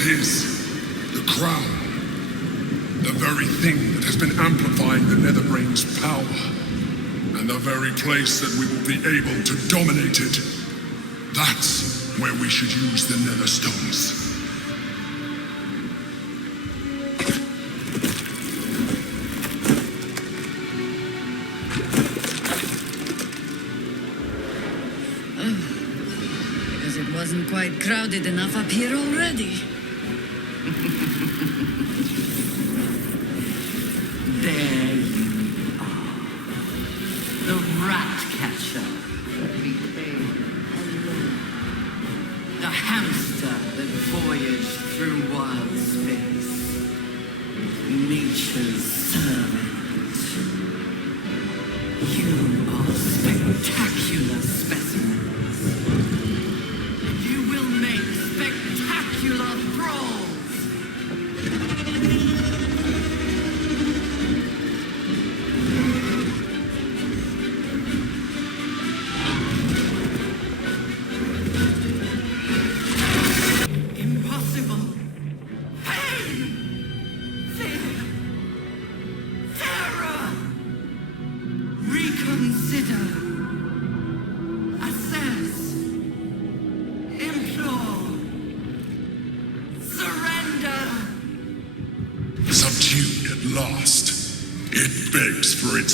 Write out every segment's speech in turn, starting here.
it is. The crown. The very thing that has been amplifying the Netherbrain's power. And the very place that we will be able to dominate it. That's where we should use the Netherstones. Because it wasn't quite crowded enough up here already. There you are. The rat catcher. The hamster that voyaged through wild space. Nature's servant. You are spectacular specimens. You will make spectacular thralls.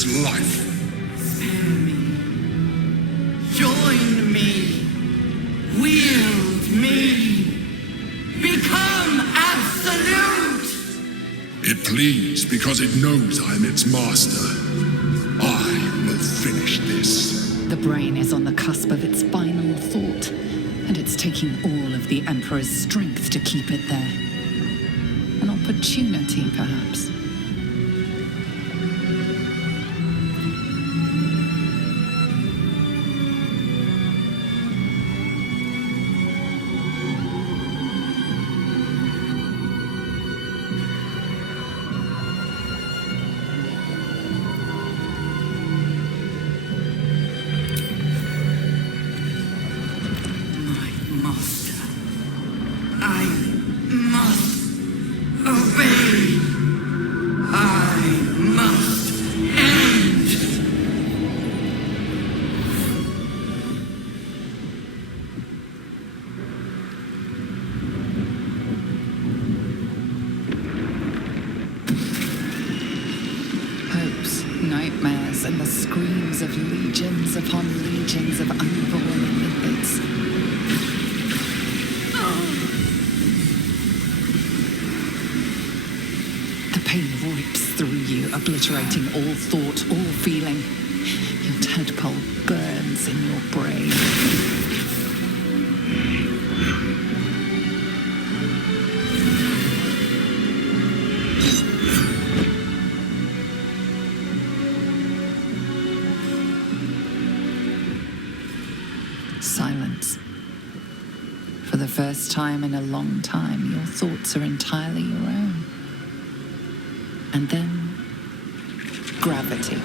Life. Spare me. Join me. Wield me. Become absolute. It pleads because it knows I am its master. I will finish this. The brain is on the cusp of its final thought, and it's taking all of the Emperor's strength to keep it there. An opportunity, perhaps. Nightmares and the screams of legions upon legions of unborn lipids. The pain rips through you, obliterating all thought, all feeling. Your tadpole burns in your brain. Silence. For the first time in a long time, your thoughts are entirely your own. And then, gravity.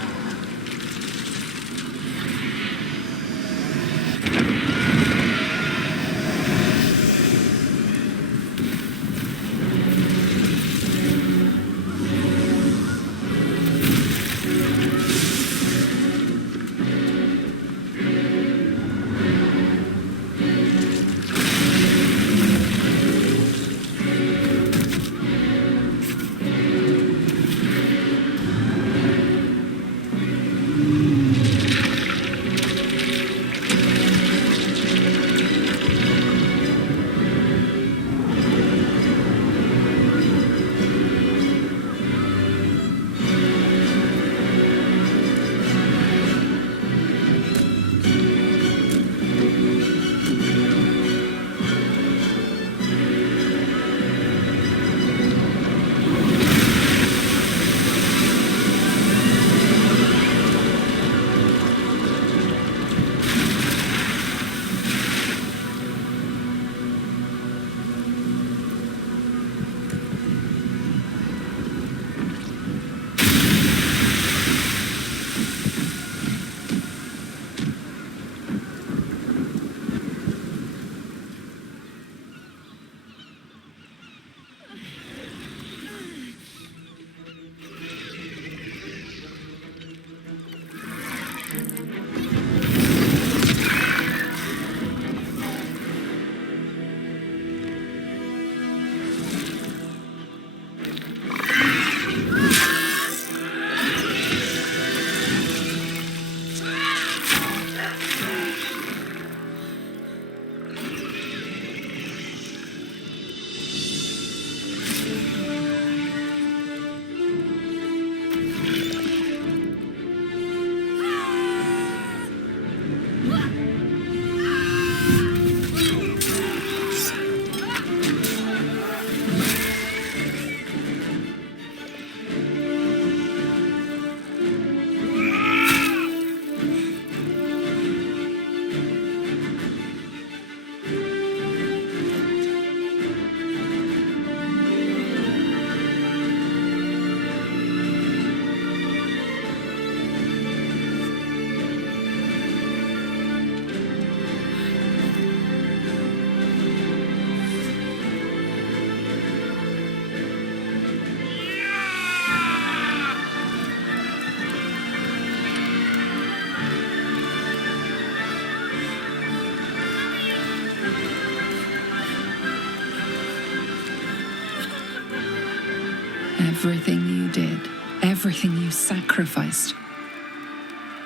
Everything you did, everything you sacrificed,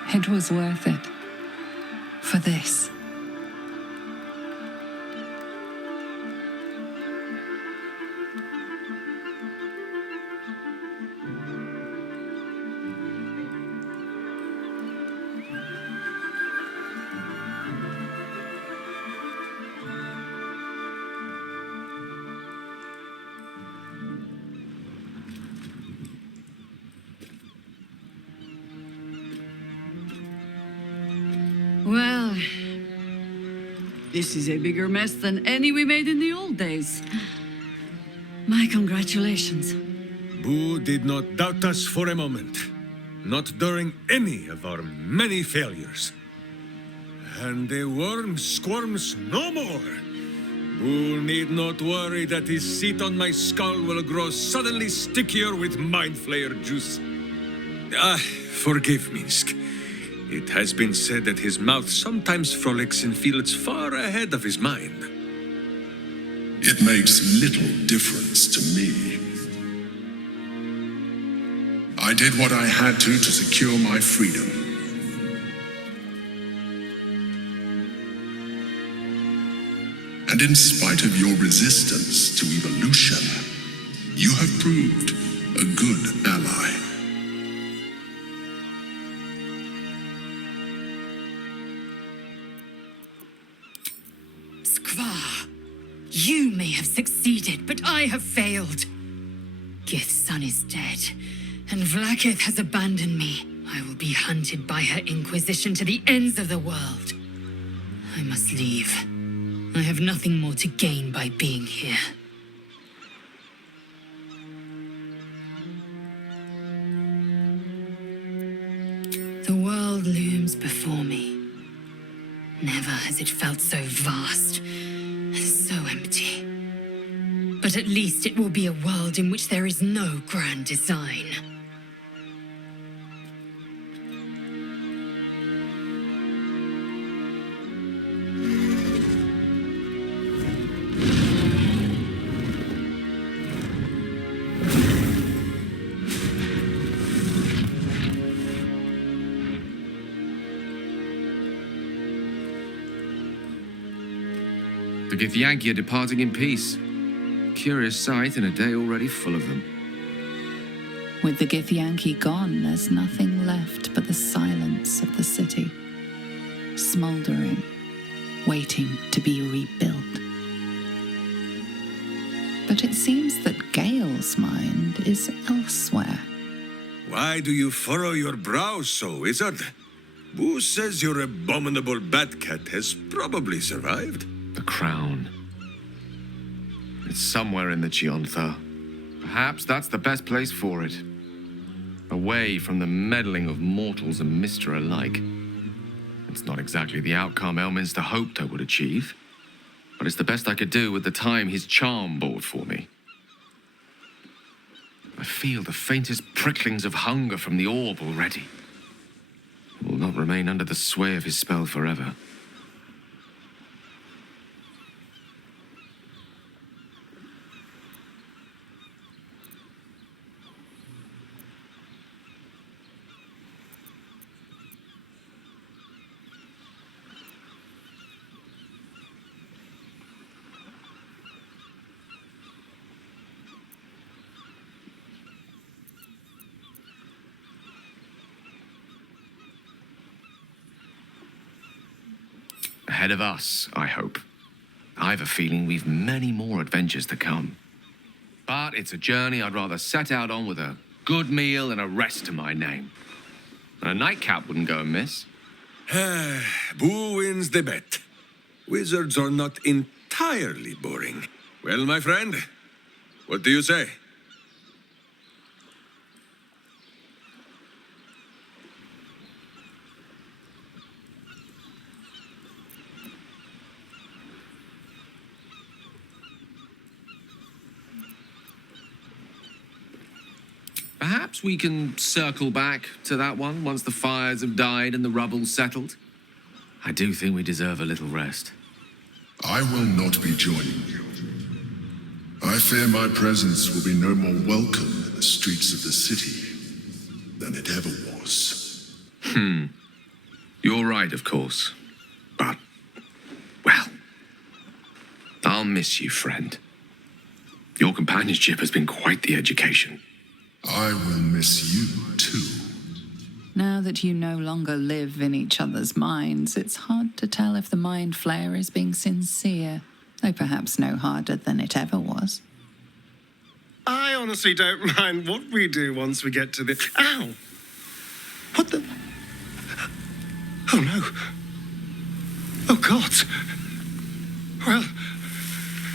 it was worth it. For this. Well, this is a bigger mess than any we made in the old days. My congratulations. Boo did not doubt us for a moment. Not during any of our many failures. And the worm squirms no more. Boo need not worry that his seat on my skull will grow suddenly stickier with mind flayer juice. Forgive Minsk. It has been said that his mouth sometimes frolics in fields far ahead of his mind. It makes little difference to me. I did what I had to secure my freedom. And in spite of your resistance to evolution, you have proved a good ally. You may have succeeded, but I have failed. Gith's son is dead, and Vlaakith has abandoned me. I will be hunted by her Inquisition to the ends of the world. I must leave. I have nothing more to gain by being here. The world looms before me. Never has it felt so vast. So empty. But at least it will be a world in which there is no grand design. The Githyanki are departing in peace. Curious sight in a day already full of them. With the Githyanki gone, there's nothing left but the silence of the city, smoldering, waiting to be rebuilt. But it seems that Gale's mind is elsewhere. Why do you furrow your brow so, wizard? Boo says your abominable bat cat has probably survived. The crown. It's somewhere in the Chiontha. Perhaps that's the best place for it. Away from the meddling of mortals and Mister alike. It's not exactly the outcome Elminster hoped I would achieve, but it's the best I could do with the time his charm bought for me. I feel the faintest pricklings of hunger from the orb already. It will not remain under the sway of his spell forever. Ahead of us, I hope. I've a feeling we've many more adventures to come. But it's a journey I'd rather set out on with a good meal and a rest to my name. And a nightcap wouldn't go amiss. Boo wins the bet. Wizards are not entirely boring. Well, my friend, what do you say? Perhaps we can circle back to that one once the fires have died and the rubble's settled. I do think we deserve a little rest. I will not be joining you. I fear my presence will be no more welcome in the streets of the city than it ever was. You're right, of course. But, well, I'll miss you, friend. Your companionship has been quite the education. I will miss you, too. Now that you no longer live in each other's minds, it's hard to tell if the mind flayer is being sincere, though perhaps no harder than it ever was. I honestly don't mind what we do once we get to the... Ow! What the... Oh, no. Oh, God. Well,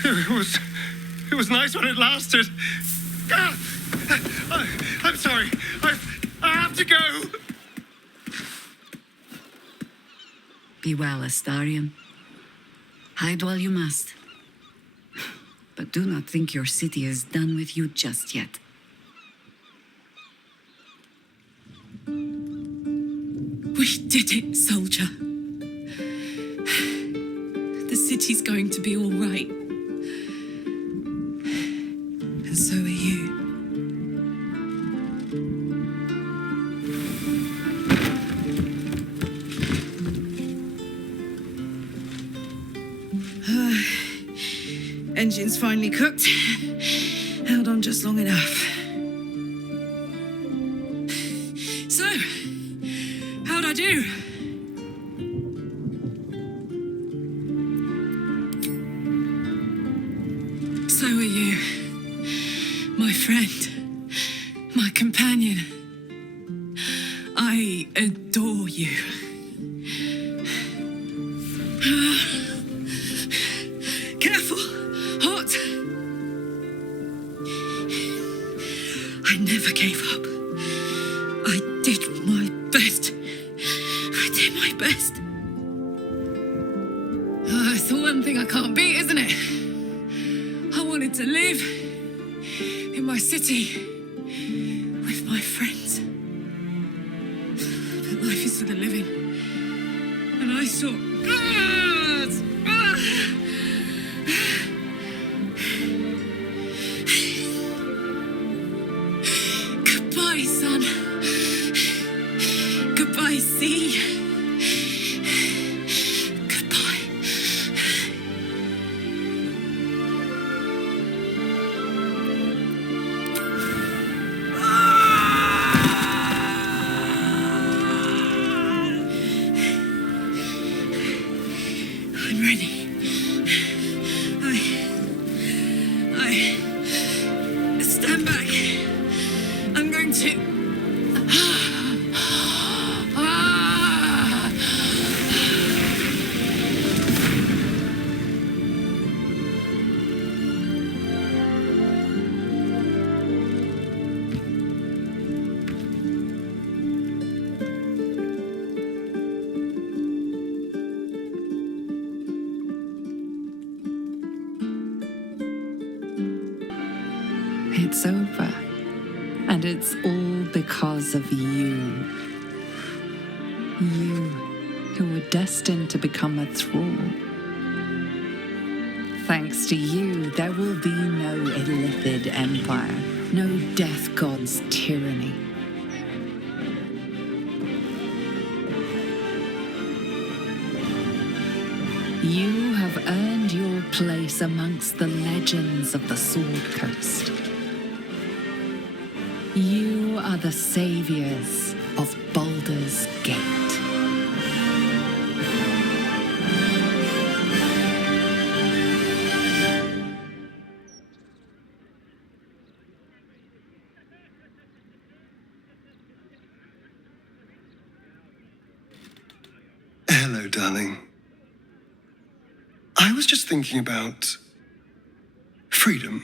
it was nice when it lasted. Ah! I'm sorry. I have to go. Be well, Astarion. Hide while you must. But do not think your city is done with you just yet. We did it, soldier. The city's going to be all right. And so are you. Engine's finally cooked. Held on just long enough. So, how'd I do? So are you. My friend. My companion. I adore you. Careful! Hot! I never gave up. I did my best. I did my best. It's the one thing I can't beat, isn't it? I wanted to live in my city with my friends. But life is for the living. And I saw... Goodbye, son. Goodbye, sea. Goodbye. I'm ready. I stand back. I'm going to... It's over. And it's all because of you. You, who were destined to become a thrall. Thanks to you, there will be no Illithid empire, no death god's tyranny. You have earned your place amongst the legends of the Sword Coast. You are the saviors of Baldur's Gate. Hello, darling. I was just thinking about freedom.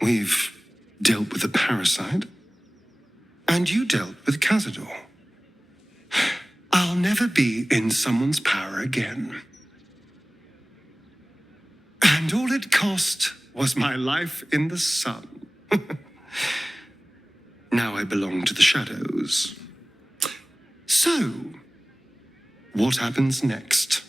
We've dealt with the parasite, and you dealt with Cazador. I'll never be in someone's power again. And all it cost was my life in the sun. Now I belong to the shadows. So, what happens next?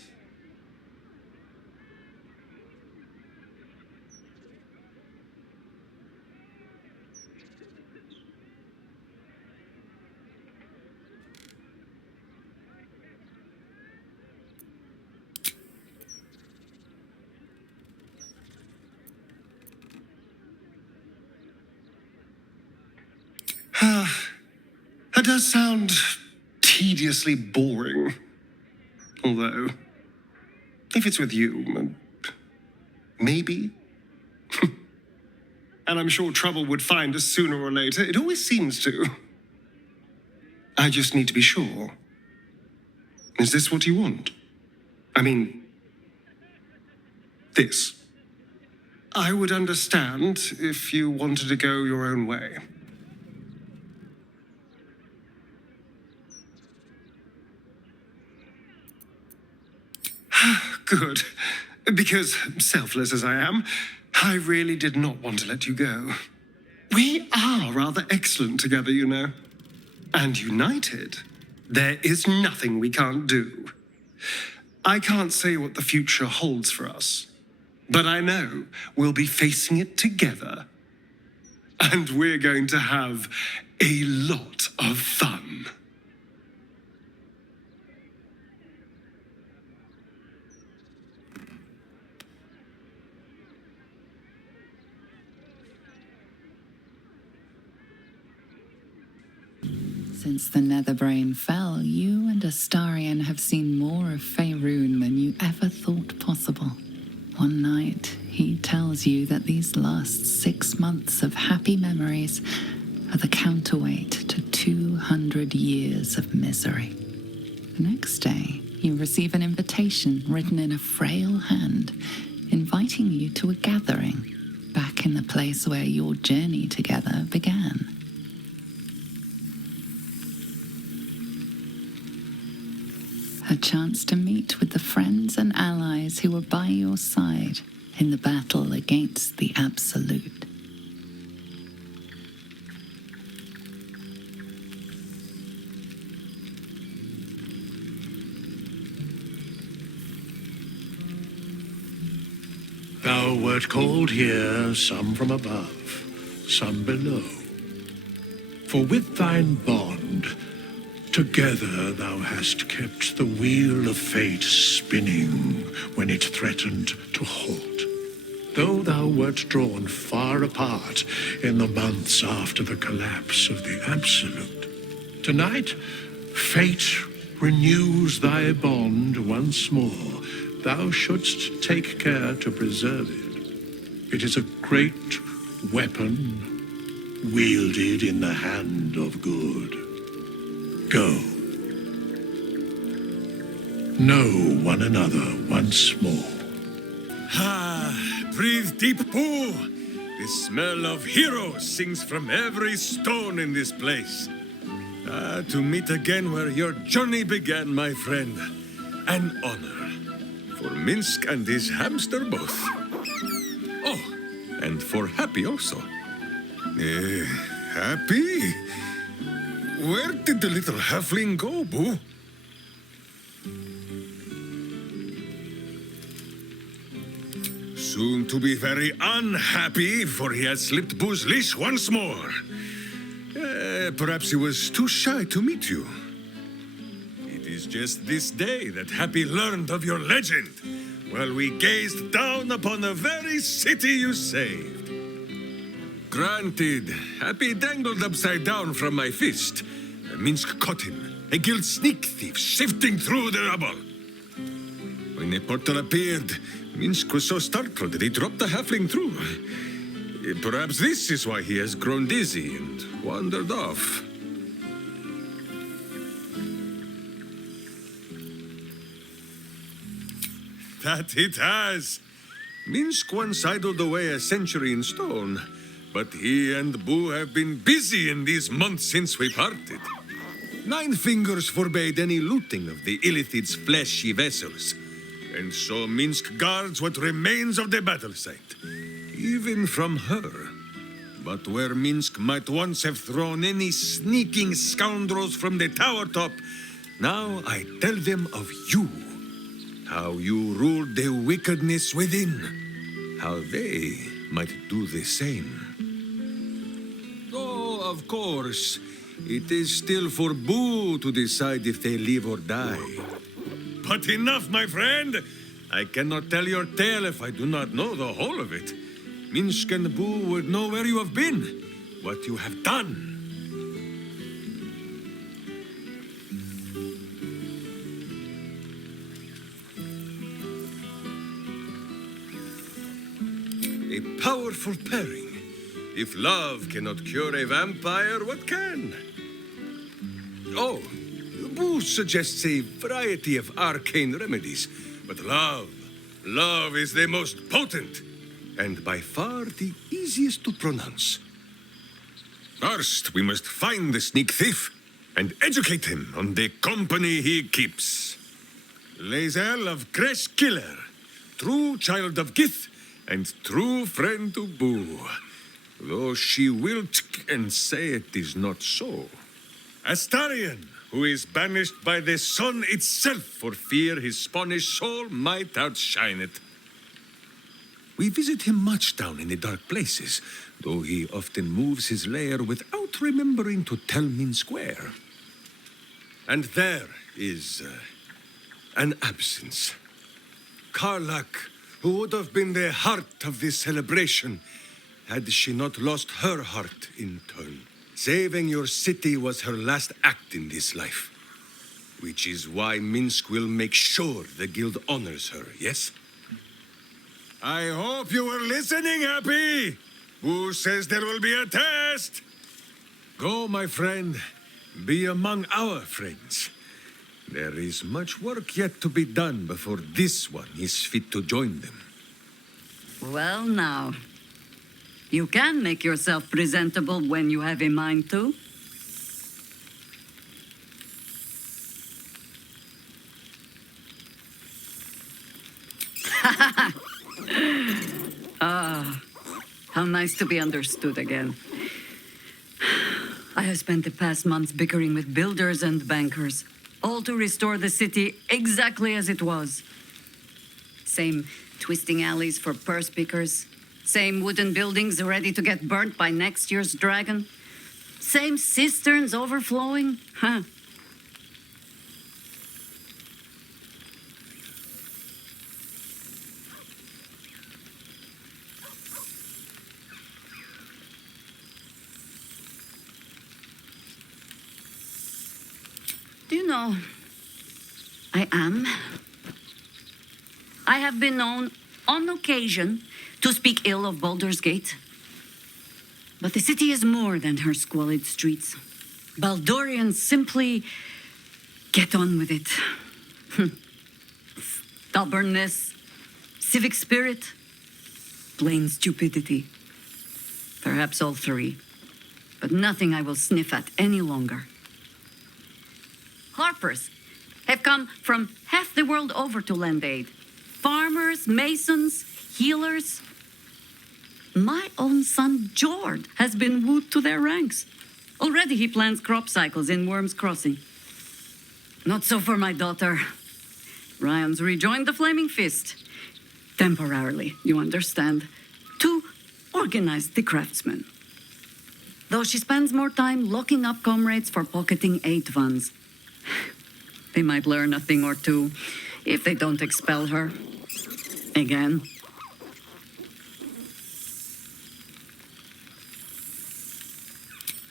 That does sound tediously boring. Although, if it's with you, maybe. And I'm sure trouble would find us sooner or later. It always seems to. I just need to be sure. Is this what you want? I mean, this. I would understand if you wanted to go your own way. Good. Because, selfless as I am, I really did not want to let you go. We are rather excellent together, you know. And united, there is nothing we can't do. I can't say what the future holds for us, but I know we'll be facing it together. And we're going to have a lot of fun. Since the Netherbrain fell, you and Astarion have seen more of Faerun than you ever thought possible. One night, he tells you that these last 6 months of happy memories are the counterweight to 200 years of misery. The next day, you receive an invitation written in a frail hand, inviting you to a gathering back in the place where your journey together began. A chance to meet with the friends and allies who were by your side in the battle against the Absolute. Thou wert called here, some from above, some below. For with thine bond, together thou hast kept the wheel of fate spinning when it threatened to halt. Though thou wert drawn far apart in the months after the collapse of the Absolute, tonight fate renews thy bond once more. Thou shouldst take care to preserve it. It is a great weapon wielded in the hand of good. Go. Know one another once more. Breathe deep, Pooh. The smell of heroes sings from every stone in this place. To meet again where your journey began, my friend. An honor. For Minsk and his hamster both. Oh, and for Happy also. Happy? Where did the little halfling go, Boo? Soon to be very unhappy, for he has slipped Boo's leash once more. Perhaps he was too shy to meet you. It is just this day that Happy learned of your legend, while we gazed down upon the very city you saved. Granted, Happy dangled upside down from my fist. Minsk caught him, a guild sneak thief sifting through the rubble. When the portal appeared, Minsk was so startled that he dropped the halfling through. Perhaps this is why he has grown dizzy and wandered off. That it has. Minsk once idled away a century in stone, but he and Boo have been busy in these months since we parted. Nine Fingers forbade any looting of the Illithid's fleshy vessels, and so Minsk guards what remains of the battle site, even from her. But where Minsk might once have thrown any sneaking scoundrels from the tower top, now I tell them of you. How you ruled the wickedness within. How they might do the same. Oh, of course, it is still for Boo to decide if they live or die. But enough, my friend! I cannot tell your tale if I do not know the whole of it. Minsk and Boo would know where you have been, what you have done. A powerful pairing. If love cannot cure a vampire, what can? Oh, Boo suggests a variety of arcane remedies, but love is the most potent, and by far the easiest to pronounce. First, we must find the sneak thief and educate him on the company he keeps. Lae'zel of Greshkiller, true child of Gith, and true friend to Boo, though she will and say it is not so. Astarion, who is banished by the sun itself for fear his Spanish soul might outshine it. We visit him much down in the dark places, though he often moves his lair without remembering to tell Minsk where. And there is an absence. Karlach, who would have been the heart of this celebration, had she not lost her heart in turn. Saving your city was her last act in this life. Which is why Minsk will make sure the guild honors her, yes? I hope you were listening, Happy! Who says there will be a test? Go, my friend. Be among our friends. There is much work yet to be done before this one is fit to join them. Well, now. You can make yourself presentable when you have a mind to. Ah, how nice to be understood again. I have spent the past months bickering with builders and bankers, all to restore the city exactly as it was. Same twisting alleys for purse pickers, same wooden buildings ready to get burnt by next year's dragon, same cisterns overflowing, huh? Do you know, I have been known, on occasion, to speak ill of Baldur's Gate. But the city is more than her squalid streets. Baldurians simply get on with it. Stubbornness, civic spirit, plain stupidity. Perhaps all three, but nothing I will sniff at any longer. Harpers have come from half the world over to lend aid. Farmers, masons, healers. My own son, Jord, has been wooed to their ranks. Already he plans crop cycles in Worm's Crossing. Not so for my daughter. Ryan's rejoined the Flaming Fist. Temporarily, you understand. To organize the craftsmen. Though she spends more time locking up comrades for pocketing aid funds. They might learn a thing or two if they don't expel her. Again.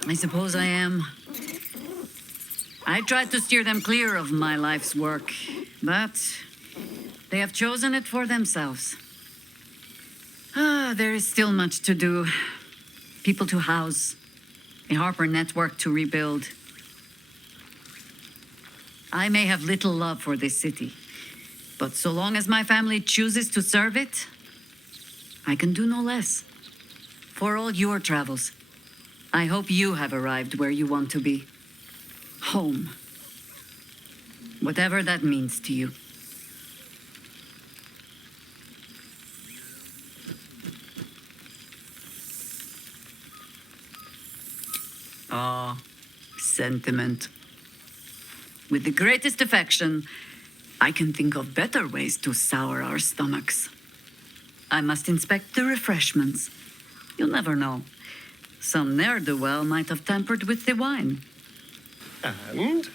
I suppose I am. I tried to steer them clear of my life's work, but they have chosen it for themselves. There is still much to do. People to house, a Harper network to rebuild. I may have little love for this city, but so long as my family chooses to serve it, I can do no less. For all your travels, I hope you have arrived where you want to be. Home. Whatever that means to you. sentiment. With the greatest affection, I can think of better ways to sour our stomachs. I must inspect the refreshments. You'll never know. Some ne'er-do-well might have tampered with the wine. And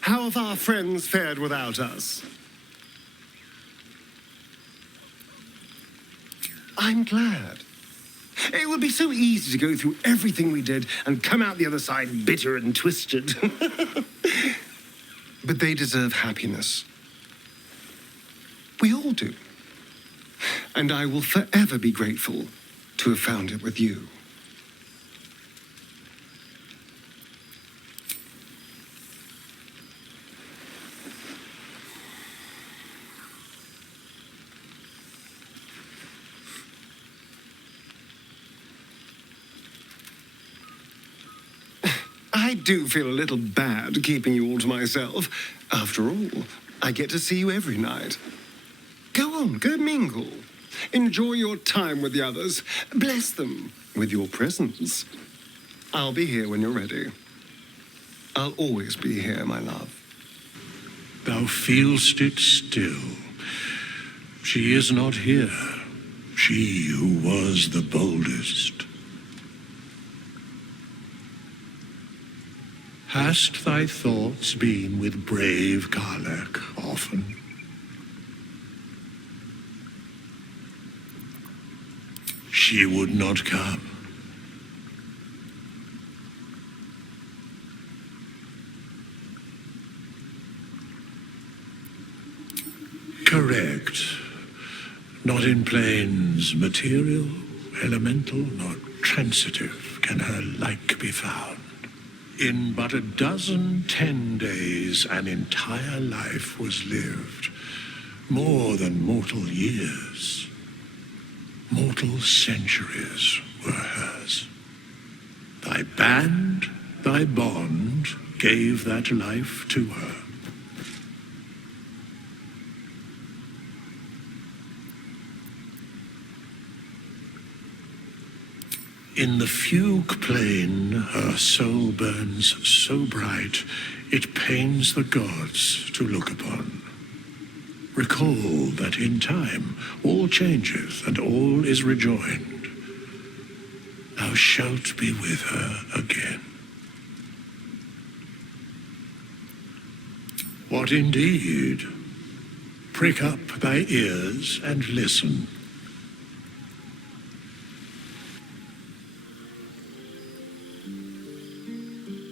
how have our friends fared without us? I'm glad. It would be so easy to go through everything we did and come out the other side bitter and twisted. But they deserve happiness. We all do. And I will forever be grateful to have found it with you. I do feel a little bad keeping you all to myself. After all, I get to see you every night. Go on, go mingle. Enjoy your time with the others. Bless them with your presence. I'll be here when you're ready. I'll always be here, my love. Thou feelst it still. She is not here. She who was the boldest. Hast thy thoughts been with brave Karlach often? She would not come. Correct. Not in planes material, elemental, nor transitive can her like be found. In but 10 days, an entire life was lived. More than mortal years. Mortal centuries were hers. Thy band, thy bond, gave that life to her. In the fugue plane, her soul burns so bright, it pains the gods to look upon. Recall that in time all changeth and all is rejoined. Thou shalt be with her again. What indeed? Prick up thy ears and listen.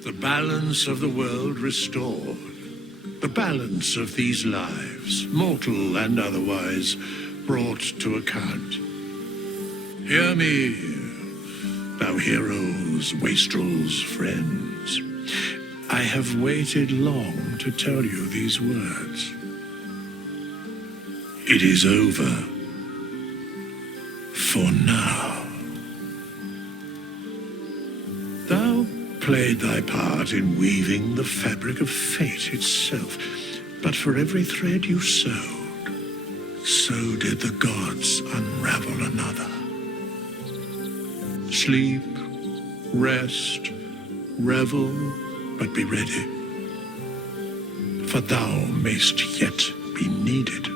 The balance of the world restored. The balance of these lives, mortal and otherwise, brought to account. Hear me, thou heroes, wastrels, friends. I have waited long to tell you these words. It is over. For now. Thou played thy part in weaving the fabric of fate itself, but for every thread you sewed, so did the gods unravel another. Sleep, rest, revel, but be ready, for thou mayst yet be needed.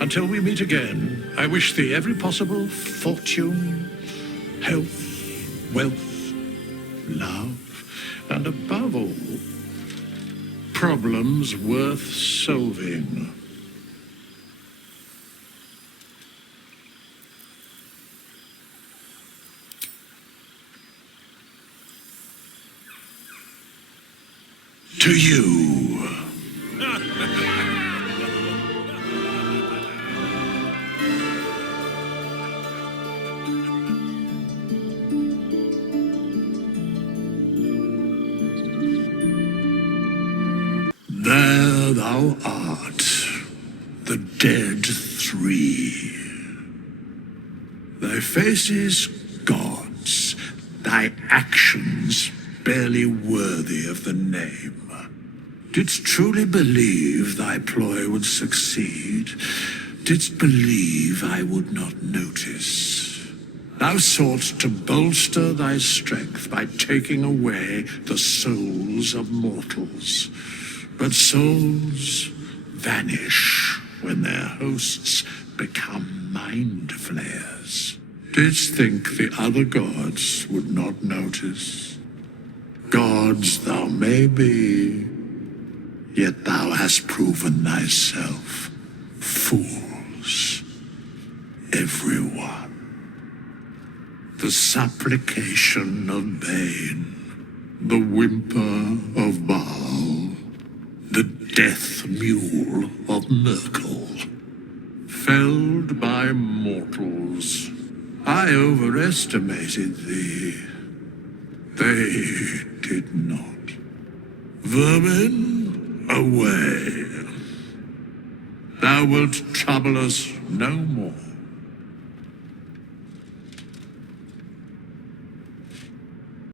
Until we meet again, I wish thee every possible fortune, health, wealth, love, and above all, problems worth solving. To you. There thou art, the dead three. Thy faces gods, thy actions barely worthy of the name. Didst truly believe thy ploy would succeed? Didst believe I would not notice? Thou sought to bolster thy strength by taking away the souls of mortals. But souls vanish when their hosts become mind flayers. Didst think the other gods would not notice? Gods thou may be, yet thou hast proven thyself fools, everyone. The supplication of Bane, the whimper of Baal, the death mule of Merkel. Felled by mortals, I overestimated thee. They did not. Vermin, away. Thou wilt trouble us no more.